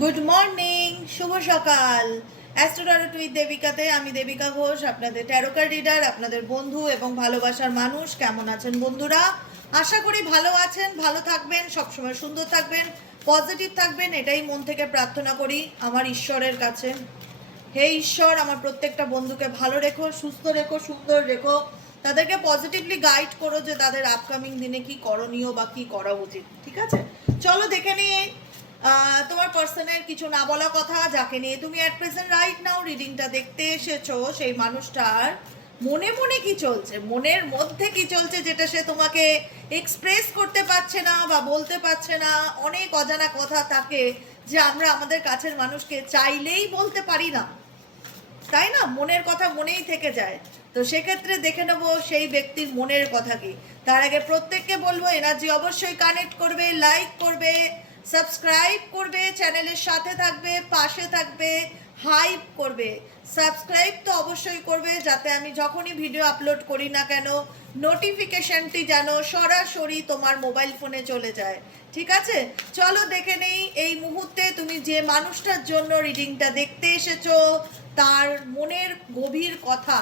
Good morning, শুভ সকাল। Astro tarot with দেবিকাতে আমি দেবিকা ঘোষ, আপনাদের ট্যারো কার্ড রিডার, আপনাদের বন্ধু এবং ভালোবাসার মানুষ। কেমন আছেন বন্ধুরা? আশা করি ভালো আছেন, ভালো থাকবেন, সবসময় সুন্দর থাকবেন, পজিটিভ থাকবেন, এটাই মন থেকে প্রার্থনা করি আমার ঈশ্বরের কাছে। হে ঈশ্বর, আমার প্রত্যেকটা বন্ধুকে ভালো রেখো, সুস্থ রেখো, সুন্দর রেখো, তাদেরকে পজিটিভলি গাইড করো যে তাদের আপকামিং দিনে কি করণীয় বা কি করা উচিত। ঠিক আছে, চলো দেখে নিয়ে তোমার পার্সনের কিছু না বলা কথা, যাকে নিয়ে তুমি অ্যাট প্রেজেন্ট রাইট নাও রিডিংটা দেখতে এসেছো, সেই মানুষটার মনে মনে কি চলছে, মনের মধ্যে কি চলছে, যেটা সে তোমাকে এক্সপ্রেস করতে পারছে না বা বলতে পারছে না। অনেক অজানা কথা থাকে যে আমরা আমাদের কাছের মানুষকে চাইলেই বলতে পারি না, তাই না? মনের কথা মনেই থেকে যায়। তো সেক্ষেত্রে দেখে নেবো সেই ব্যক্তির মনের কথা কি। তার আগে প্রত্যেককে বলবো এনার্জি অবশ্যই কানেক্ট করবে, লাইক করবে, সাবস্ক্রাইব করবে, চ্যানেলের সাথে থাকবে, পাশে থাকবে, হাইপ করবে। সাবস্ক্রাইব তো অবশ্যই করবে, যাতে আমি যখনই ভিডিও আপলোড করি না কেন নোটিফিকেশনটি যেন সরাসরি তোমার মোবাইল ফোনে চলে যায়। ঠিক আছে, চলো দেখে নেই এই মুহূর্তে তুমি যে মানুষটার জন্য রিডিংটা দেখতে এসেছো তার মনের গভীর কথা,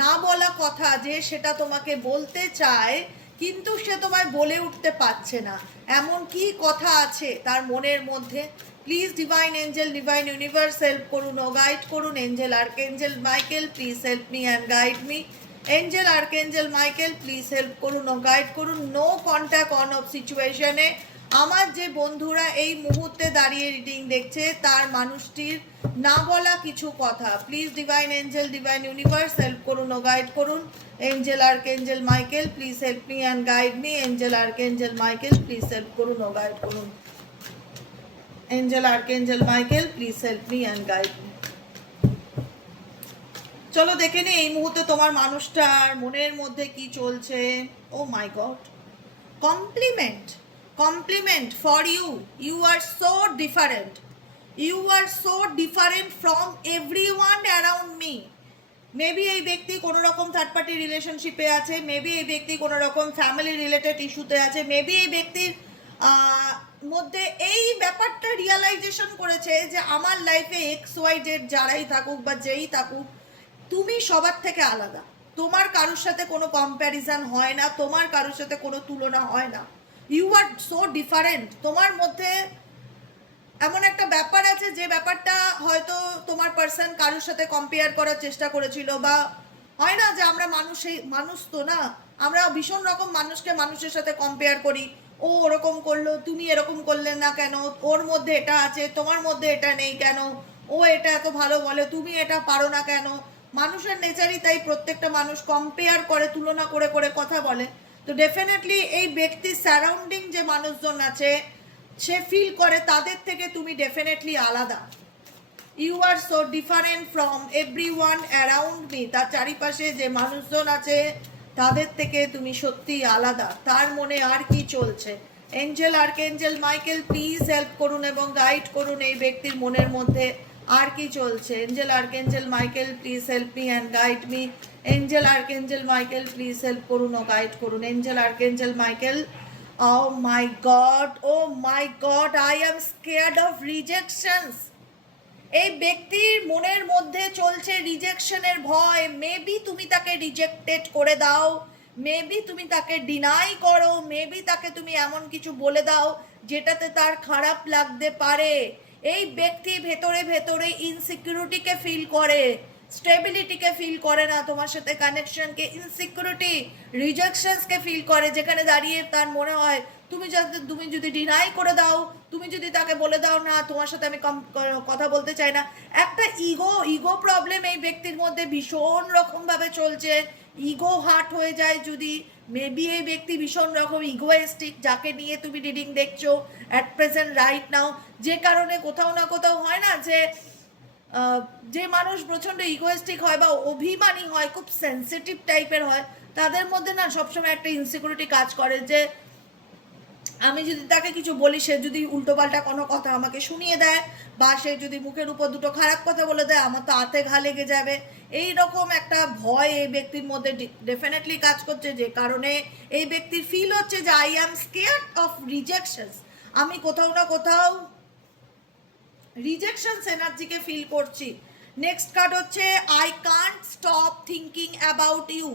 না বলা কথা, যে সেটা তোমাকে বলতে চায় কিন্তু সে তোমায় বলে উঠতে পারছে না, এমন কি কথা আছে তার মনের মধ্যে। Please divine angel, divine universe help করুন ও গাইড করুন। Angel archangel Michael please help me and guide me. Angel archangel Michael please help করুন ও গাইড করুন। নো কন্ট্যাক্ট অন অফ সিচুয়েশনে আমার যে বন্ধুরা এই মুহূর্তে দাঁড়িয়ে রিডিং দেখছে তার মানুষটির না বলা কিছু কথা, please divine angel, divine universe help করুন ও গাইড করুন। Angel archangel Michael please help me and guide me. Angel archangel Michael please help করুন ও গাইড করুন। Angel archangel Michael please help me and guide me. চলো দেখে নি এই মুহূর্তে তোমার মানুষটার মনের মধ্যে কি চলছে। Oh my god, compliment, compliment for you. You are so different, you are so different from everyone around me. Maybe এই ব্যক্তি কোনো রকম থার্ড পার্টি রিলেশনশিপে আছে, মেবি এই ব্যক্তি কোনো রকম ফ্যামিলি রিলেটেড ইস্যুতে আছে, মেবি এই ব্যক্তির মধ্যে এই ব্যাপারটা রিয়ালাইজেশন করেছে যে আমার লাইফে এক্স ওয়াই জেড যারাই থাকুক বা যেই থাকুক, তুমি সবার থেকে আলাদা, তোমার কারোর সাথে কোনো কম্প্যারিজন হয় না, তোমার কারোর সাথে কোনো তুলনা হয় না। You are so different. তোমার মধ্যে এমন একটা ব্যাপার আছে যে ব্যাপারটা হয়তো তোমার পার্সন কারোর সাথে কম্পেয়ার করার চেষ্টা করেছিল, বা হয় না যে আমরা মানুষ তো না, আমরা ভীষণ রকম মানুষকে মানুষের সাথে কম্পেয়ার করি। ও ওরকম করলো, তুমি এরকম করলে না কেন, ওর মধ্যে এটা আছে তোমার মধ্যে এটা নেই কেন, ও এটা এত ভালো বলে তুমি এটা পারো না কেন। মানুষের নেচারই তাই, প্রত্যেকটা মানুষ কম্পেয়ার করে, তুলনা করে করে কথা বলে। তো ডেফিনেটলি এই ব্যক্তির সারাউন্ডিং যে মানুষজন আছে সে ফিল করে তাদের থেকে তুমি ডেফিনেটলি আলাদা। You are so different from everyone around me. তার চারিপাশে যে মানুষজন আছে তাদের থেকে তুমি সত্যি আলাদা। তার মনে আর কি চলছে? Angel archangel Michael please help করুন এবং গাইড করুন এই ব্যক্তির মনের মধ্যে আর কি চলছে। Angel archangel Michael please help me and guide me. Angel archangel Michael please help করুন ও গাইড করুন। Angel archangel Michael, oh my god, oh my god, I am scared of rejections. এই ব্যক্তির মনের মধ্যে চলছে রিজেকশনের ভয়। মেবি তুমি তাকে রিজেক্টেড করে দাও, মেবি তুমি তাকে ডিনাই করো, মেবি তাকে তুমি এমন কিছু বলে দাও যেটাতে তার খারাপ লাগতে পারে। এই ব্যক্তি ভেতরে ভেতরে ইনসিকিউরিটিকে ফিল করে, স্টেবিলিটিকে ফিল করে না, তোমার সাথে কানেকশনকে, ইনসিকিউরিটি, রিজেকশনসকে ফিল করে, যেখানে দাঁড়িয়ে তার মনে হয় তুমি যদি ডিনাই করে দাও, তুমি যদি তাকে বলে দাও না তোমার সাথে আমি কথা বলতে চাই না, একটা ইগো প্রবলেম এই ব্যক্তির মধ্যে ভীষণ রকমভাবে চলছে। ইগো হার্ট হয়ে যায় যদি। মেবি এই ব্যক্তি ভীষণ রকম ইগোয়েস্টিক, যাকে নিয়ে তুমি রিডিং দেখছো অ্যাট প্রেজেন্ট রাইট নাও, যে কারণে কোথাও না কোথাও হয় না যে মানুষ প্রচণ্ড ইগোয়েস্টিক হয় বা অভিমানী হয়, খুব সেন্সিটিভ টাইপের হয়, তাদের মধ্যে না সবসময় একটা ইনসিকিউরিটি কাজ করে যে আমি যদি তাকে কিছু বলি সে যদি উল্টোপাল্টা কোনো কথা আমাকে শুনিয়ে দেয়, বা সে যদি মুখের উপর দুটো খারাপ কথা বলে দেয় আমার তো হাতে ঘা লেগে যাবে। এই রকম একটা ভয় এই ব্যক্তির মধ্যে ডেফিনেটলি কাজ করছে, যে কারণে এই ব্যক্তির ফিল হচ্ছে যে I am scared of rejections. আমি কোথাও না কোথাও রিজেকশনস এনার্জিকে ফিল করছি। নেক্সট কার্ড হচ্ছে I can't stop thinking about you.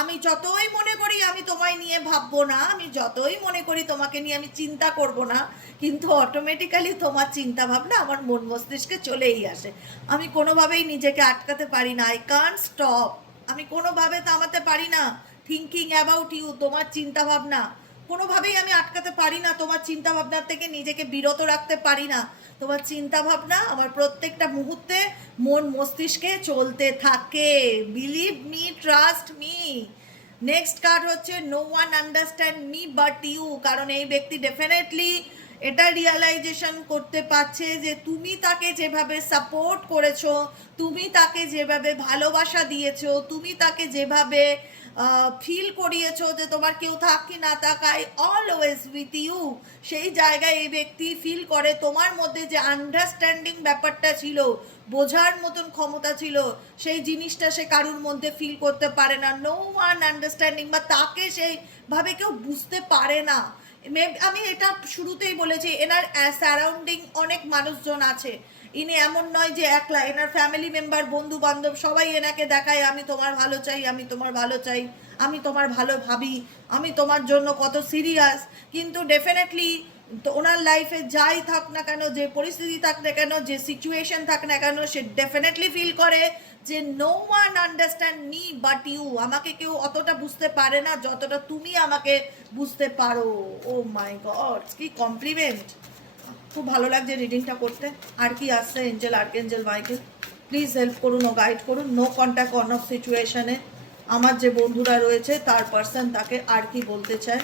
আমি যতই মনে করি আমি তোমায় নিয়ে ভাববো না, আমি যতই মনে করি তোমাকে নিয়ে আমি চিন্তা করব না, কিন্তু অটোমেটিক্যালি তোমার চিন্তা ভাবনা আমার মন মস্তিষ্কে চলেই আসে। আমি কোনোভাবেই নিজেকে আটকাতে পারি না। আই কান্ট স্টপ, আমি কোনোভাবে থামাতে পারি না থিঙ্কিং অ্যাবাউট ইউ, তোমার চিন্তা ভাবনা কোনোভাবেই আমি আটকাতে পারি না। তোমার চিন্তা ভাবনার থেকে নিজেকে বিরত রাখতে পারি না। তোমার চিন্তা ভাবনা আমার প্রত্যেকটা মুহূর্তে মন মস্তিষ্কে চলতে থাকে। Believe me, trust me. Next card হচ্ছে no one understand me but you. কারণ এই ব্যক্তি ডেফিনেটলি এটা রিয়ালাইজেশন করতে পারছে যে তুমি তাকে যেভাবে সাপোর্ট করেছো, তুমি তাকে যেভাবে ভালোবাসা দিয়েছো, তুমি তাকে যেভাবে ফিল করিয়েছো যে তোমার কেউ থাক কি না থাক আই অলওয়েজ উইথ ইউ, সেই জায়গায় এই ব্যক্তি ফিল করে তোমার মধ্যে যে আন্ডারস্ট্যান্ডিং ব্যাপারটা ছিল, বোঝার মতন ক্ষমতা ছিল, সেই জিনিসটা সে কারুর মধ্যে ফিল করতে পারে না। নো ওয়ান আন্ডারস্ট্যান্ডিং, বা তাকে সেইভাবে কেউ বুঝতে পারে না। আমি এটা শুরুতেই বলেছি, এনার সারাউন্ডিং অনেক মানুষজন আছে। ইনি এমন নয় যে একলা, এনার ফ্যামিলি মেম্বার, বন্ধু বান্ধব সবাই এনাকে দেখায় আমি তোমার ভালো চাই, আমি তোমার ভালো চাই, আমি তোমার ভালো ভাবি, আমি তোমার জন্য কত সিরিয়াস। কিন্তু ডেফিনেটলি তো ওনার লাইফে যাই থাক না কেন, যে পরিস্থিতি থাক না কেন, যে সিচুয়েশন থাক না কেন, সে ডেফিনেটলি ফিল করে যে no one understand me but you. আমাকে কেউ অতটা বুঝতে পারে না যতটা তুমি আমাকে বুঝতে পারো। ও মাই গড, কি কমপ্লিমেন্ট! খুব ভালো লাগছে রিডিংটা করতে। আর কি আসছে Angel, archangel Michael please help করুন ও গাইড করুন। নো কন্ট্যাক্ট অন অফ সিচুয়েশনে আমার যে বন্ধুরা রয়েছে তার পার্সন তাকে আর কি বলতে চায়।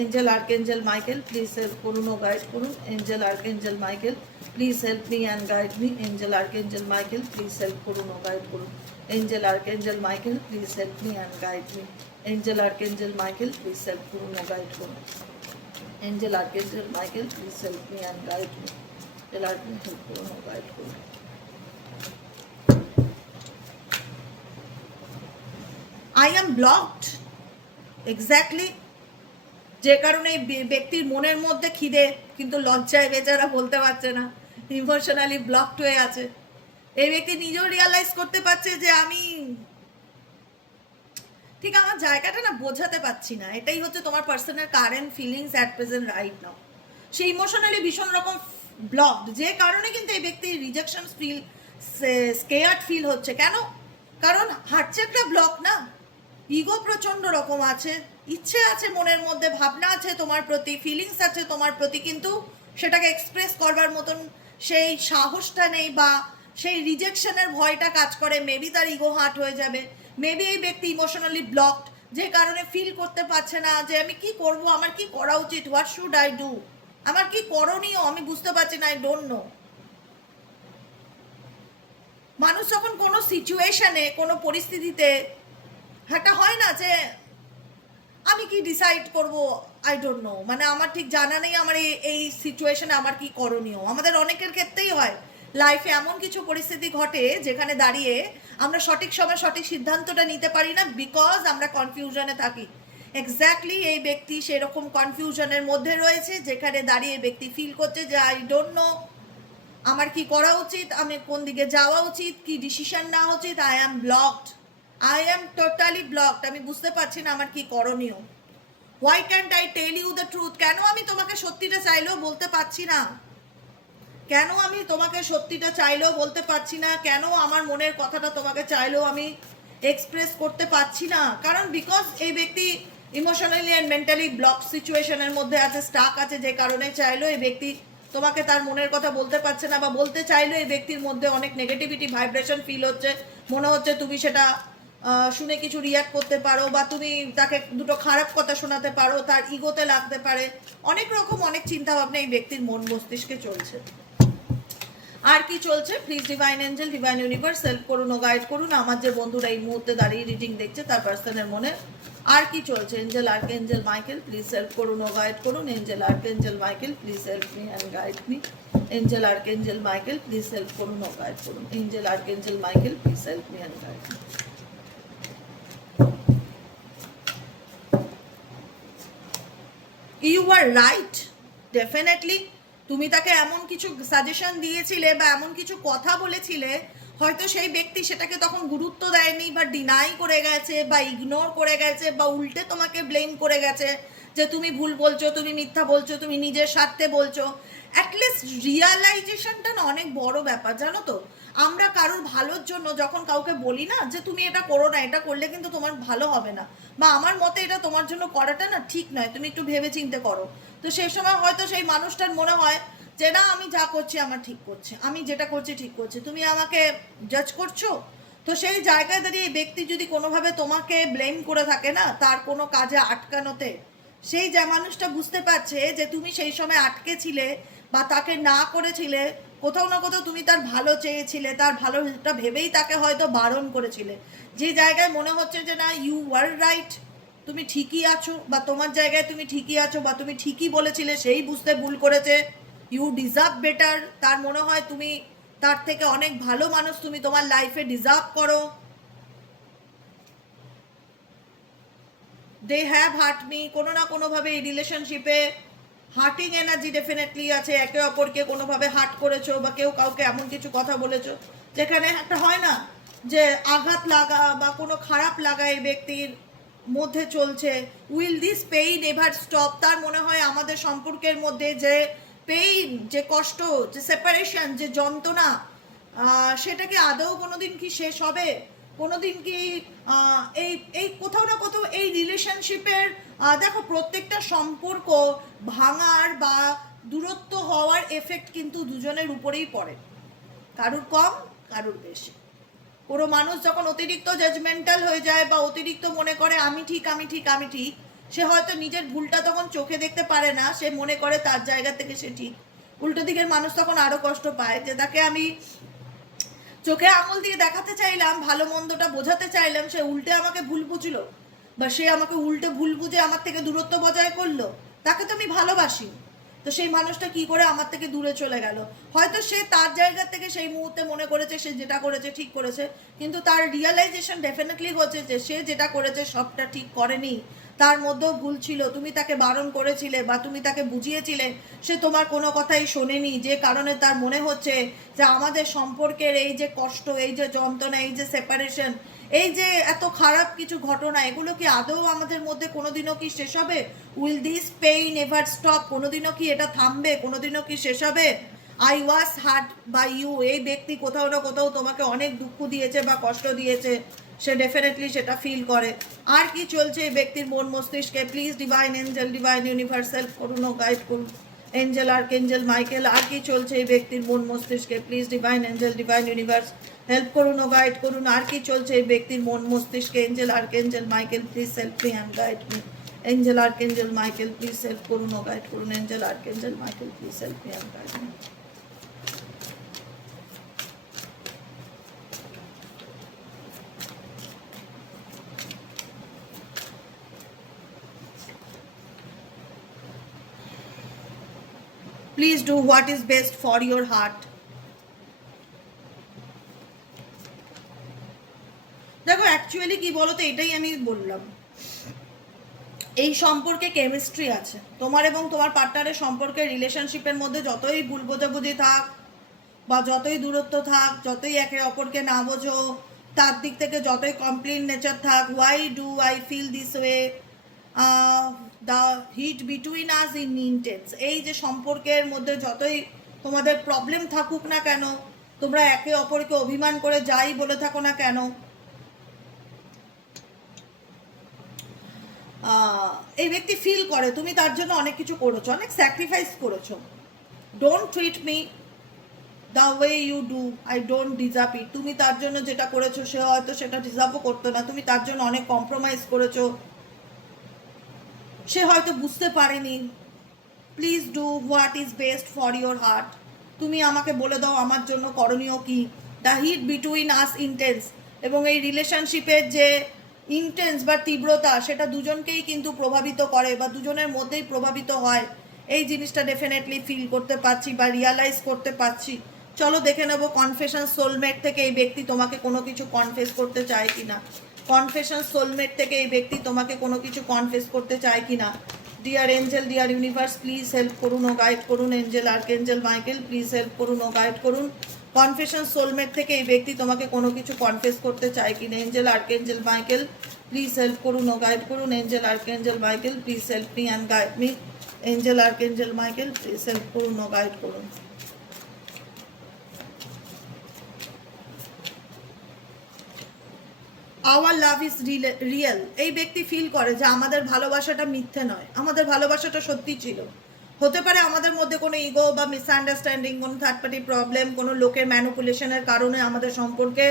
Angel, archangel Michael please help করুন ও গাইড করুন। Angel, archangel Michael please help me and guide me. Angel, archangel Michael please help করুন ও গাইড করুন। Angel, archangel Michael please help me and guide me. Angel, archangel Michael please help করুন ও guide করুন। Angel, Archangel Michael, please help me and guide me. Angel, Archangel, help me and guide me. I am blocked. Exactly. যে কারণে ব্যক্তির মনের মধ্যে খিদে, কিন্তু লজ্জায় বেচারা বলতে পারছে না, ইমোশনালি ব্লকড হয়ে আছে। এই ব্যক্তি নিজেও রিয়ালাইজ করতে পারছে যে আমি ঠিক আমার জায়গাটা না বোঝাতে পারছি না। এটাই হচ্ছে তোমার পার্সনের current feelings at present right now. Say emotionally ভীষণ রকম ব্লকড, যে কারণে কিন্তু এই ব্যক্তি রিজেকশন ফিল, স্কেয়ার্ড ফিল হচ্ছে। কেন? কারণ হার্ট একটা ব্লক না, ইগো প্রচন্ড রকম আছে, ইচ্ছে আছে মনের মধ্যে, ভাবনা আছে তোমার প্রতি, ফিলিংস আছে তোমার প্রতি, কিন্তু সেটাকে এক্সপ্রেস করবার মতন সেই সাহসটা নেই, বা সেই রিজেকশনের ভয়টা কাজ করে। মেবি তার ইগো হার্ট হয়ে যাবে, মেবি এই ব্যক্তি ইমোশনালি ব্লকড, যে কারণে ফিল করতে পারছে না যে আমি কি করব, আমার কি করা উচিত, হোয়াট শুড আই ডু, আমার কি করণীয় আমি বুঝতে পারছি না, আই ডোন্ট নো। মানুষ যখন কোনো সিচুয়েশনে, কোনো পরিস্থিতিতে একটা হয় না যে আমি কি ডিসাইড করব, আই ডোন্ট নো, মানে আমার ঠিক জানা নেই আমার এই সিচুয়েশনে আমার কি করণীয়। আমাদের অনেকের ক্ষেত্রেই হয় লাইফে এমন কিছু পরিস্থিতি ঘটে যেখানে দাঁড়িয়ে আমরা সঠিক সময় সঠিক সিদ্ধান্তটা নিতে পারি না, বিকজ আমরা কনফিউশনে থাকি। এক্স্যাক্টলি এই ব্যক্তি সেরকম কনফিউশনের মধ্যে রয়েছে, যেখানে দাঁড়িয়ে ব্যক্তি ফিল করছে যে আই ডোন্ট নো আমার কি করা উচিত, আমি কোন দিকে যাওয়া উচিত, কি ডিসিশন নেওয়া উচিত। I am blocked, I am totally blocked, আমি বুঝতে পারছি না আমার কি করণীয়। Why can't I tell you the truth, কেন আমি তোমাকে সত্যিটা চাইলেও বলতে পারছি না, কেন আমি তোমাকে সত্যিটা চাইলেও বলতে পারছি না, কেন আমার মনের কথাটা তোমাকে চাইলেও আমি এক্সপ্রেস করতে পারছি না। কারণ বিকজ এই ব্যক্তি ইমোশনালি অ্যান্ড মেন্টালি ব্লক সিচুয়েশনের মধ্যে আছে, স্টাক আছে, যে কারণে চাইলেও এই ব্যক্তি তোমাকে তার মনের কথা বলতে পারছে না, বা বলতে চাইলেও এই ব্যক্তির মধ্যে অনেক নেগেটিভিটি ভাইব্রেশন ফিল হচ্ছে। মনে হচ্ছে তুমি সেটা শুনে কিছু রিয়াক্ট করতে পারো, বা তুমি তাকে দুটো খারাপ কথা শোনাতে পারো, তার ইগোতে লাগতে পারে, অনেক রকম অনেক চিন্তা ভাবনা এই ব্যক্তির মন মস্তিষ্কে চলছে। আর কি চলছে please divine angel, divine universe help করুন ও গাইড করুন। আমার যে বন্ধুরা এই মুহূর্তে দাঁড়িয়ে রিডিং দেখছে তার পার্সনের মনে আর কি চলছে। Angel, archangel Michael please help করুন ও গাইড করুন। Angel, archangel Michael please help me and guide me. Angel, archangel Michael please help করুন ও গাইড করুন। Angel, archangel Michael please help me and guide me. You were right, definitely. তুমি তাকে এমন কিছু সাজেশন দিয়েছিলে বা এমন কিছু কথা বলেছিলে, হয়তো সেই ব্যক্তি সেটাকে তখন গুরুত্ব দেয়নি বা ডিনাই করে গেছে বা ইগনোর করে গেছে বা উল্টে তোমাকে ব্লেম করে গেছে যে তুমি ভুল বলছো, তুমি মিথ্যা বলছো, তুমি নিজের স্বার্থে বলছো। অ্যাটলিস্ট রিয়ালাইজেশনটা না অনেক বড় ব্যাপার, জানো তো। আমরা কারোর ভালোর জন্য যখন কাউকে বলি না যে তুমি এটা করো না, এটা করলে কিন্তু তোমার ভালো হবে না, বা আমার মতে এটা তোমার জন্য করাটা না ঠিক নয়, তুমি একটু ভেবে চিন্তে করো। তো সেই সময় হয়তো সেই মানুষটার মনে হয় যে না, আমি যা করছি আমার ঠিক করছে, আমি যেটা করছি ঠিক করছি, তুমি আমাকে জাজ করছো। তো সেই জায়গায় দাঁড়িয়ে এই ব্যক্তি যদি কোনোভাবে তোমাকে ব্লেম করে থাকে না তার কোনো কাজে আটকানোতে, সেই যে মানুষটা বুঝতে পারছে যে তুমি সেই সময় আটকে ছিলে বা তাকে না করেছিলে, কোথাও না কোথাও তুমি তার ভালো চেয়েছিলে, তার ভালোটা ভেবেই তাকে হয়তো বারণ করেছিলে। যে জায়গায় মনে হচ্ছে যে না, ইউ ওয়ার রাইট, তুমি ঠিকই আছো, বা তোমার জায়গায় তুমি ঠিকই আছো, বা তুমি ঠিকই বলেছিলে, সেই বুঝতে ভুল করেছে, ইউ ডিজার্ভ বেটার, তার মনে হয় তুমি তার থেকে অনেক ভালো মানুষ, তুমি তোমার লাইফে ডিজার্ভ করো। দে হ্যাভ হার্ট মি, কোনো না কোনোভাবে এই রিলেশনশিপে হার্টিং এনার্জি ডেফিনেটলি আছে, একে অপরকে কোনোভাবে হার্ট করেছো বা কেউ কাউকে এমন কিছু কথা বলেছো যেখানে একটা হয় না যে আঘাত লাগা বা কোনো খারাপ লাগা এই ব্যক্তির মধ্যে চলছে। Will this pain ever stop, তার মনে হয় আমাদের সম্পর্কের মধ্যে যে পেইন, যে কষ্ট, যে সেপারেশন, যে যন্ত্রণা, সেটা কি আদৌ কোনোদিন কি শেষ হবে? কোনোদিন কি এই এই কোথাও না কোথাও এই রিলেশনশিপের, দেখো প্রত্যেকটা সম্পর্ক ভাঙার বা দূরত্ব হওয়ার এফেক্ট কিন্তু দুজনের উপরেই পড়ে, কারুর কম কারুর বেশি। কোনো মানুষ যখন অতিরিক্ত জাজমেন্টাল হয়ে যায় বা অতিরিক্ত মনে করে আমি ঠিক আমি ঠিক আমি ঠিক, সে হয়তো নিজের ভুলটা তখন চোখে দেখতে পারে না, সে মনে করে তার জায়গা থেকে সে ঠিক। উল্টো দিকের মানুষ তখন আরো কষ্ট পায় যে তাকে আমি চোখে আঙুল দিয়ে দেখাতে চাইলাম, ভালো মন্দটা বোঝাতে চাইলাম, সে উল্টে আমাকে ভুল বুঝলো, বা সে আমাকে উল্টে ভুল বুঝে আমার থেকে দূরত্ব বজায় করলো। তাকে তো আমি ভালোবাসি, তো সেই মানুষটা কি করে আমার থেকে দূরে চলে গেল? হয়তো সে তার জায়গা থেকে সেই মুহূর্তে মনে করেছে সে যেটা করেছে ঠিক করেছে, কিন্তু তার রিয়েলাইজেশন ডেফিনেটলি হচ্ছে যে সে যেটা করেছে সবটা ঠিক করেনি, তার মধ্যেও ভুল ছিল। তুমি তাকে বারণ করেছিলে বা তুমি তাকে বুঝিয়েছিলে, সে তোমার কোনো কথাই শোনেনি, যে কারণে তার মনে হচ্ছে যে আমাদের সম্পর্কের এই যে কষ্ট, এই যে যন্ত্রণা, এই যে সেপারেশন, এই যে এত খারাপ কিছু ঘটনা, এগুলো কি আদৌ আমাদের মধ্যে কোনোদিনও কি শেষ হবে? Will this pain ever stop, কোনোদিনও কি এটা থামবে? কোনোদিনও কি শেষ হবে? I was hurt by you, এই ব্যক্তি কোথাও না কোথাও তোমাকে অনেক দুঃখ দিয়েছে বা কষ্ট দিয়েছে, সে ডেফিনেটলি সেটা ফিল করে। আর কি চলছে এই ব্যক্তির মন মস্তিষ্কে? Please divine angel, divine universe help করুন ও গাইড করুন। এঞ্জেল, আর্কএঞ্জেল মাইকেল, আর কি চলছে এই ব্যক্তির মন মস্তিষ্কে? Please divine angel, divine universe help করুন ও গাইড করুন। আর কি চলছে এই ব্যক্তির মন মস্তিষ্কে? Angel, archangel Michael, please help me and guide me. Angel, archangel Michael, please help করুন ও গাইড করুন। Angel, archangel Michael, please help me and guide me. Please do what is best for your heart. দেখো actually কি বলো তো, এটাই আমি বললাম, এই সম্পর্কে কেমিস্ট্রি আছে। তোমার এবং তোমার পার্টনারের সম্পর্কে, রিলেশনশিপের মধ্যে যতই ভুল বোঝাবুঝি থাক বা যতই দূরত্ব থাক, যতই একে অপরকে না বোঝো, তার দিক থেকে যতই কমপ্লেন নেচার থাক, why do I feel this way, the heat between us in intense, এই যে সম্পর্কের মধ্যে যতই তোমাদের প্রবলেম থাকুক না কেন, তোমরা একে অপরকে অভিমান করে যাই বলে থাকো না কেন, এই ব্যক্তি ফিল করে তুমি তার জন্য অনেক কিছু করেছো, অনেক স্যাক্রিফাইস করেছো। Don't treat me the way you do, I don't deserve it. তুমি তার জন্য যেটা করেছো সে হয়তো সেটা ডিজার্ভও করতো না, তুমি তার জন্য অনেক কম্প্রোমাইজ করেছো, সে হয়তো বুঝতে পারেনি। Please do what is best for your heart. তুমি আমাকে বলে দাও আমার জন্য করণীয় কি। The heat between us intense, এবং এই রিলেশনশিপের যে ইন্টেন্স বা তীব্রতা, সেটা দুজনকেই কিন্তু প্রভাবিত করে বা দুজনের মধ্যেই প্রভাবিত হয়। এই জিনিসটা ডেফিনেটলি ফিল করতে পারছি বা রিয়ালাইজ করতে পারছি। চলো দেখে নেবো কনফেশন সোলমেট থেকে এই ব্যক্তি তোমাকে কোনো কিছু কনফেস করতে চায় কিনা। কনফেশন সোলমেট থেকে এই ব্যক্তি তোমাকে কোনো কিছু কনফেস করতে চায় কিনা। Dear angel, deer universe, please help করুন ও গাইড করুন। Angel archangel Michael, please help করুন ও গাইড করুন। কনফেশন সোলমেট থেকে এই ব্যক্তি তোমাকে কোনো কিছু কনফেস করতে চায় কিনা। Angel archangel Michael, please help করুন ও গাইড করুন। Angel archangel Michael, please help me and guide me. Angel archangel Michael, please help করুন ও গাইড করুন। Our love is real. এই ব্যক্তি ফিল করে যে আমাদের ভালোবাসাটা মিথ্যে নয়, আমাদের ভালোবাসাটা সত্যি ছিল। হতে পারে আমাদের মধ্যে কোনো ইগো বা মিসআন্ডারস্ট্যান্ডিং, কোনো থার্ড পার্টি প্রবলেম, কোনো লোকের ম্যানিপুলেশনের কারণে আমাদের সম্পর্কে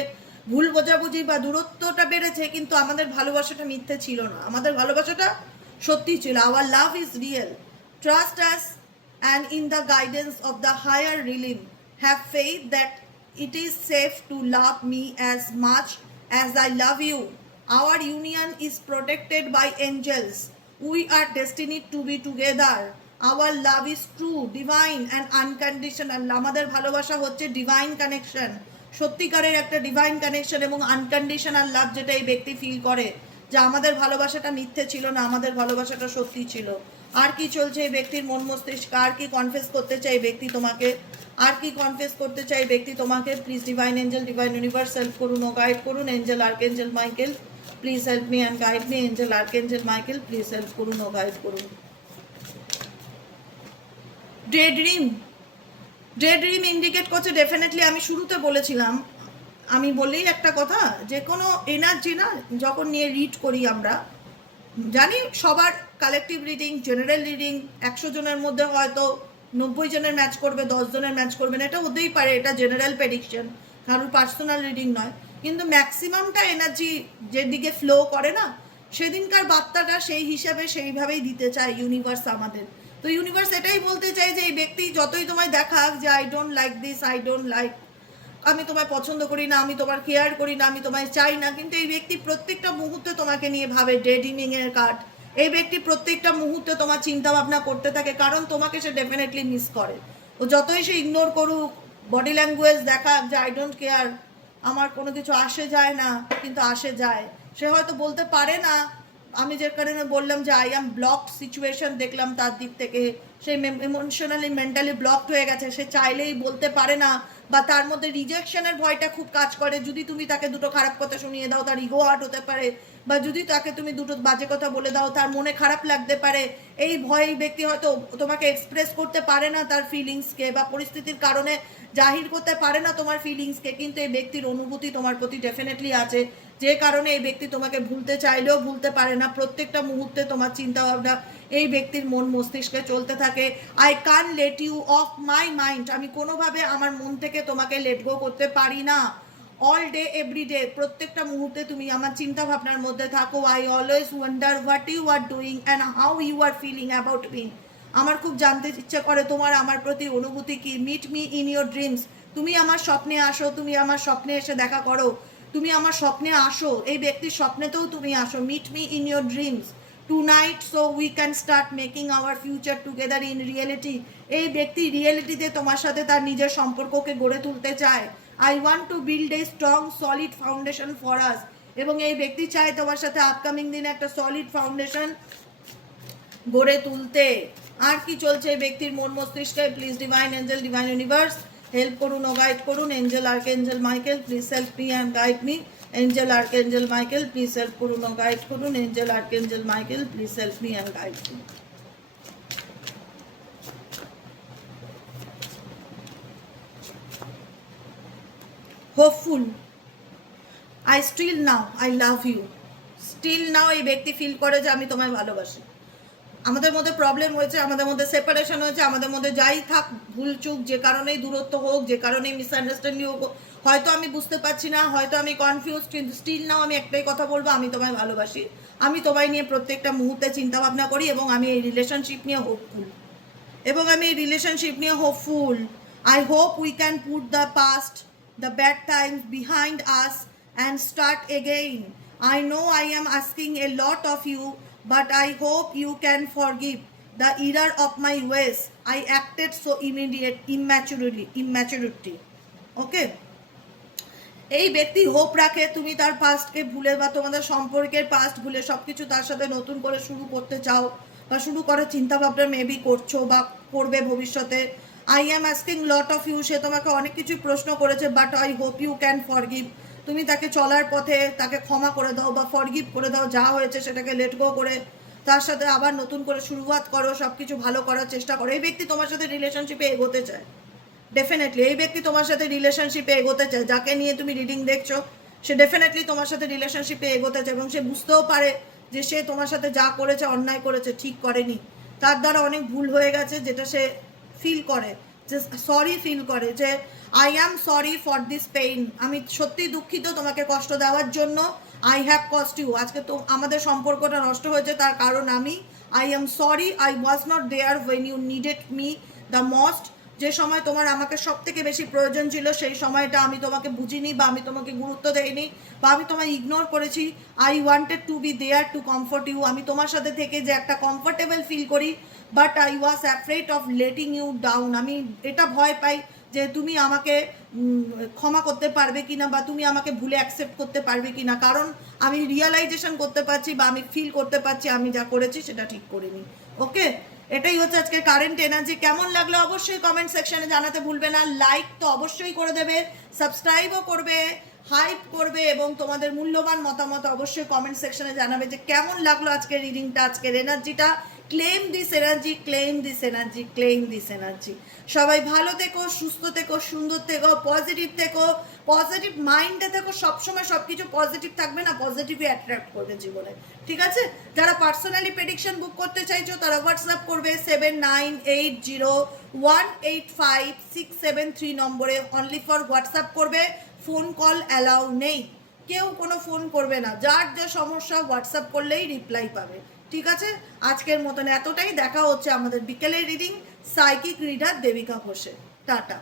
ভুল বোঝাবুঝি বা দূরত্বটা বেড়েছে, কিন্তু আমাদের ভালোবাসাটা মিথ্যে ছিল না, আমাদের ভালোবাসাটা সত্যি ছিল। Hour love is real. Trust us and in the guidance of the higher realm, have faith that it is safe to love me as much as I love you. Our union is protected by angels. We are destined to be together. Our love is true, divine and unconditional. আমাদের ভালোবাসা হচ্ছে divine connection, সত্যিকারের একটা divine connection এবং unconditional love, যেটা এই ব্যক্তি feel করে যে আমাদের ভালোবাসাটা মিথ্যে ছিল না, আমাদের ভালোবাসাটা সত্যি ছিল। আর কি চলছে এই ব্যক্তির মন মস্তিষ্ক, আর কি কনফেস করতে চাই ব্যক্তি তোমাকে, আর কি কনফেস করতে চাই ব্যক্তি তোমাকে। Please divine angel, divine universe help করুন ও গাইড করুন। Angel archangel Michael, please help me and guide me. Angel archangel Michael, please help করুন ও গাইড করুন। Day dream, day dream indicate করছে ডেফিনেটলি, আমি শুরুতে বলেছিলাম, আমি বললেই একটা কথা, যে কোনো এনার্জি না যখন নিয়ে রিড করি আমরা জানি সবার কালেকটিভ রিডিং, জেনারেল রিডিং 100 জনের মধ্যে হয়তো 90 জনের ম্যাচ করবে, 10 জনের ম্যাচ করবে না, এটা হতেই পারে, এটা জেনারেল প্রেডিকশন, কারোর পার্সোনাল রিডিং নয়। কিন্তু ম্যাক্সিমামটা এনার্জি যেদিকে ফ্লো করে না, সেদিনকার বার্তাটা সেই হিসাবে সেইভাবেই দিতে চায় ইউনিভার্স আমাদের। তো ইউনিভার্স এটাই বলতে চাই যে এই ব্যক্তি যতই তোমায় দেখাক যে I don't like this, I don't like, আমি তোমায় পছন্দ করি না, আমি তোমার কেয়ার করি না, আমি তোমায় চাই না, কিন্তু এই ব্যক্তি প্রত্যেকটা মুহূর্তে তোমাকে নিয়ে ভাবে। ডে ড্রিমিং এর কার্ড, এই ব্যক্তি প্রত্যেকটা মুহূর্তে তোমার চিন্তা ভাবনা করতে থাকে, কারণ তোমাকে সে ডেফিনেটলি মিস করে। ও যতই সে ইগনোর করুক, বডি ল্যাঙ্গুয়েজ দেখাক যে আই ডোন্ট কেয়ার, আমার কোনো কিছু আসে যায় না, কিন্তু আসে যায়। সে হয়তো বলতে পারে না, আমি যে কারণে বললাম যে আই অ্যাম ব্লকড সিচুয়েশন দেখলাম তার দিক থেকে, সে ইমোশনালি মেন্টালি ব্লকড হয়ে গেছে, সে চাইলেই বলতে পারে না, বা তার মধ্যে রিজেকশনের ভয়টা খুব কাজ করে। যদি তুমি তাকে দুটো খারাপ কথা শুনিয়ে দাও, তার ইগো হার্ট হতে পারে, বা যদি তাকে তুমি দুটো বাজে কথা বলে দাও, তার মনে খারাপ লাগতে পারে। এই ভয় এই ব্যক্তি হয়তো তোমাকে এক্সপ্রেস করতে পারে না তার ফিলিংসকে, বা পরিস্থিতির কারণে জাহির করতে পারে না তোমার ফিলিংসকে, কিন্তু এই ব্যক্তির অনুভূতি তোমার প্রতি ডেফিনেটলি আছে, যে কারণে এই ব্যক্তি তোমাকে ভুলতে চাইলেও ভুলতে পারে না। প্রত্যেকটা মুহূর্তে তোমার চিন্তা ভাবনা এই ব্যক্তির মন মস্তিষ্কে চলতে থাকে। I can let you off my mind, আমি কোনোভাবে আমার মন থেকে তোমাকে লেট গো করতে পারি না। অল ডে এভরি ডে, প্রত্যেকটা মুহূর্তে তুমি আমার চিন্তা ভাবনার মধ্যে থাকো। I always wonder what you are doing and how you are feeling about me, আমার খুব জানতে ইচ্ছে করে তোমার আমার প্রতি অনুভূতি কি। Meet me in your dreams, তুমি আমার স্বপ্নে আসো, তুমি আমার স্বপ্নে এসে দেখা করো, তুমি আমার স্বপ্নে আসো, এই ব্যক্তির স্বপ্নেতেও তুমি আসো। Meet me in your dreams tonight so we can start making our future together in reality. এই ব্যক্তি রিয়েলিটিতে তোমার সাথে তার নিজের সম্পর্ককে গড়ে তুলতে চায়। I want to build a strong solid foundation for us, এবং এই ব্যক্তি চায় তোমার সাথে আপকামিং দিনে একটা সলিড ফাউন্ডেশন গড়ে তুলতে। আর কি চলছে এই ব্যক্তির মন মস্তিষ্কে, please divine angel, divine universe help করুন ও গাইড করুন। Angel archangel Michael, please help me and guide me. Angel archangel Michael, please help করুন ও গাইড করুন। Angel archangel Michael, please help me and guide me. Hopeful, I still now I love you. Still now এই ব্যক্তি feel করে যে আমি তোমায় ভালোবাসি। আমাদের মধ্যে প্রবলেম হয়েছে, আমাদের মধ্যে সেপারেশন হয়েছে, আমাদের মধ্যে যাই থাক, ভুলচুক, যে কারণেই দূরত্ব হোক, যে কারণেই মিসআন্ডারস্ট্যান্ডিং হোক, হয়তো আমি বুঝতে পারছি না, হয়তো আমি কনফিউজ, কিন্তু স্টিল নাও আমি একটাই কথা বলবো, আমি তোমায় ভালোবাসি, আমি তোমায় নিয়ে প্রত্যেকটা মুহূর্তে চিন্তা ভাবনা করি, এবং আমি এই রিলেশনশিপ নিয়ে হোপফুল, এবং আমি এই রিলেশনশিপ নিয়ে hopeful. I hope we can put the past, the bad Times behind us and start again. I know I am asking a lot of you, but I hope you can forgive the error of my ways. I acted so immaturity. Okay? এই ব্যক্তি hope রাখে তুমি তার পাস্টকে ভুলে, বা তোমাদের সম্পর্কের past ভুলে সবকিছু তার সাথে নতুন করে শুরু করতে চাও, বা শুরু করার চিন্তাভাবনা মেবি করছো বা করবে ভবিষ্যতে। I am asking lot of you, সে তোমাকে অনেক কিছুই প্রশ্ন করেছে, but I hope you can forgive. তুমি তাকে চলার পথে তাকে ক্ষমা করে দাও বা ফরগিভ করে দাও, যা হয়েছে সেটাকে লেট গো করে তার সাথে আবার নতুন করে শুরুয়াত করো, সব কিছু ভালো করার চেষ্টা করো। এই ব্যক্তি তোমার সাথে রিলেশনশিপে এগোতে চায়, ডেফিনেটলি এই ব্যক্তি তোমার সাথে রিলেশনশিপে এগোতে চায়। যাকে নিয়ে তুমি রিডিং দেখছো সে ডেফিনেটলি তোমার সাথে রিলেশনশিপে এগোতে চায়, এবং সে বুঝতেও পারে যে সে তোমার সাথে যা করেছে অন্যায় করেছে, ঠিক করেনি, তার দ্বারা অনেক ভুল হয়ে গেছে, যেটা সে ফিল করে, যে সরি ফিল করে, যে I am sorry for this pain, আমি সত্যিই দুঃখিত তোমাকে কষ্ট দেওয়ার জন্য, আই হ্যাভ কস্ট ইউ। আজকে তো আমাদের সম্পর্কটা নষ্ট হয়েছে, তার কারণ আমি। I am sorry, I was not there when you needed me the most. যে সময় তোমার আমাকে সব থেকে বেশি প্রয়োজন ছিল, সেই সময়টা আমি তোমাকে বুঝিনি বা আমি তোমাকে গুরুত্ব দেইনি বা আমি তোমায় ইগনোর করেছি। I wanted to be there to comfort you, আমি তোমার সাথে থেকে যে একটা কমফর্টেবল ফিল করি, but I was afraid of letting you down. আমি এটা ভয় পাই যে তুমি আমাকে ক্ষমা করতে পারবে কিনা বা তুমি আমাকে ভুলে অ্যাকসেপ্ট করতে পারবে কিনা, কারণ আমি রিয়ালাইজেশন করতে পারছি বা আমি ফিল করতে পারছি আমি যা করেছি সেটা ঠিক করিনি। ওকে, এটাই হচ্ছে আজকে কারেন্ট এনার্জি। কেমন লাগলো অবশ্যই কমেন্ট সেকশনে জানাতে ভুলবে না। লাইক তো অবশ্যই করে দেবে, সাবস্ক্রাইবও করবে, হাইপ করবে, এবং তোমাদের মূল্যবান মতামত অবশ্যই কমেন্ট সেকশনে জানাবে যে কেমন লাগলো আজকের রিডিংটা, আজকের এনার্জিটা। Claim this energy, claim this energy, claim this energy. সবাই ভালো থেকো, সুস্থ থেকো, সুন্দর থেকো, পজিটিভ থেকো, পজিটিভ মাইন্ডে থেকো। সবসময় সব কিছু পজিটিভ থাকবে না, পজিটিভই অ্যাট্রাক্ট করবে জীবনে, ঠিক আছে? যারা পার্সোনালি প্রেডিকশন বুক করতে চাইছো তারা হোয়াটসঅ্যাপ করবে 7980185673 নম্বরে, অনলি ফর হোয়াটসঅ্যাপ করবে, ফোন কল অ্যালাউ নেই, কেউ কোনো ফোন করবে না। যার যা সমস্যা হোয়াটসঅ্যাপ করলেই রিপ্লাই পাবে, ঠিক আছে? আজকের মতন এতটাই, দেখা হচ্ছে আমাদের বিকেলের রিডিং সাইকিক রিডার দেবিকা ঘোষে। টাটা।